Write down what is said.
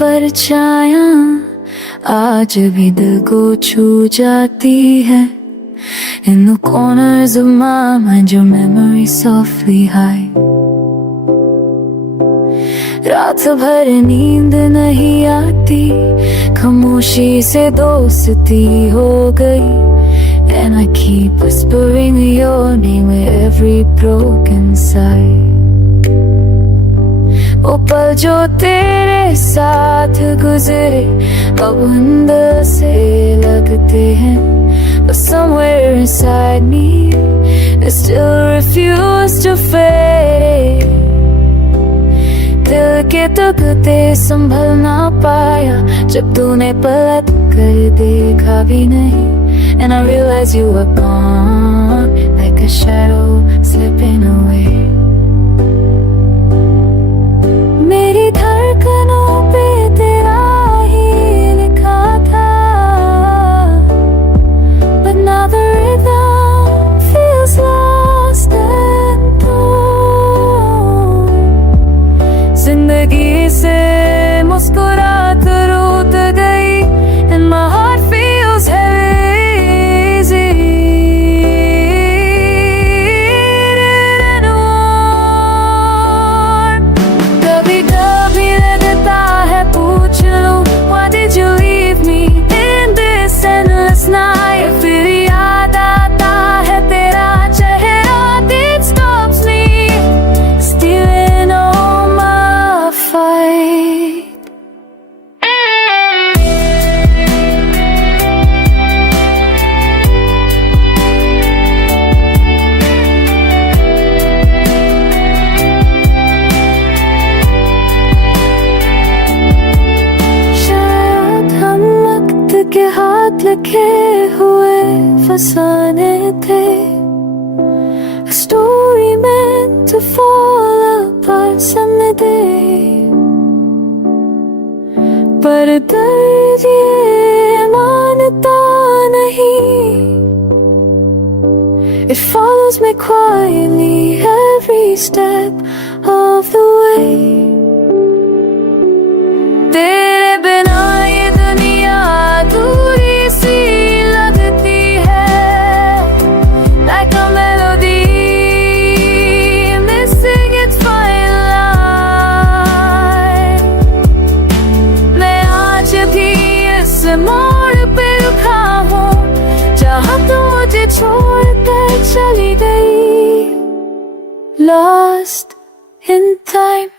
परछायां आज भी दिल को छू जाती है. In the corners of my mind your memory softly hide. रात भर नींद नहीं आती, खामोशी से दोस्ती हो गई. And I keep whispering your name with every broken sigh. वो पल जो तेरे साथ गुजरे अब अंदर से लगते हैं. But somewhere inside me they still refuse to fade. दिल के तकते संभल ना पाया जब तूने पलट कर देखा भी नहीं. And I realize you were gone like a shadow slipping away. मेरी धड़कनों पे तेरा ही लिखा था, but now the rhythm feels lost and torn. जिंदगी से मुस्कुरात रूठ गई and my heart feels heavy. के हाथ लगे हुए फसाने थे. A story meant to fall apart someday. पर दर्द ये मानता नहीं. It follows me quietly every step of the way. तेरे बिना ये दुनिया दूरी सी लगती है. Like a melody missing its fine line. मैं आज भी इस मोड़ पे रुका हूँ जहाँ तू मुझे छोड़ कर चली गई. Lost in time.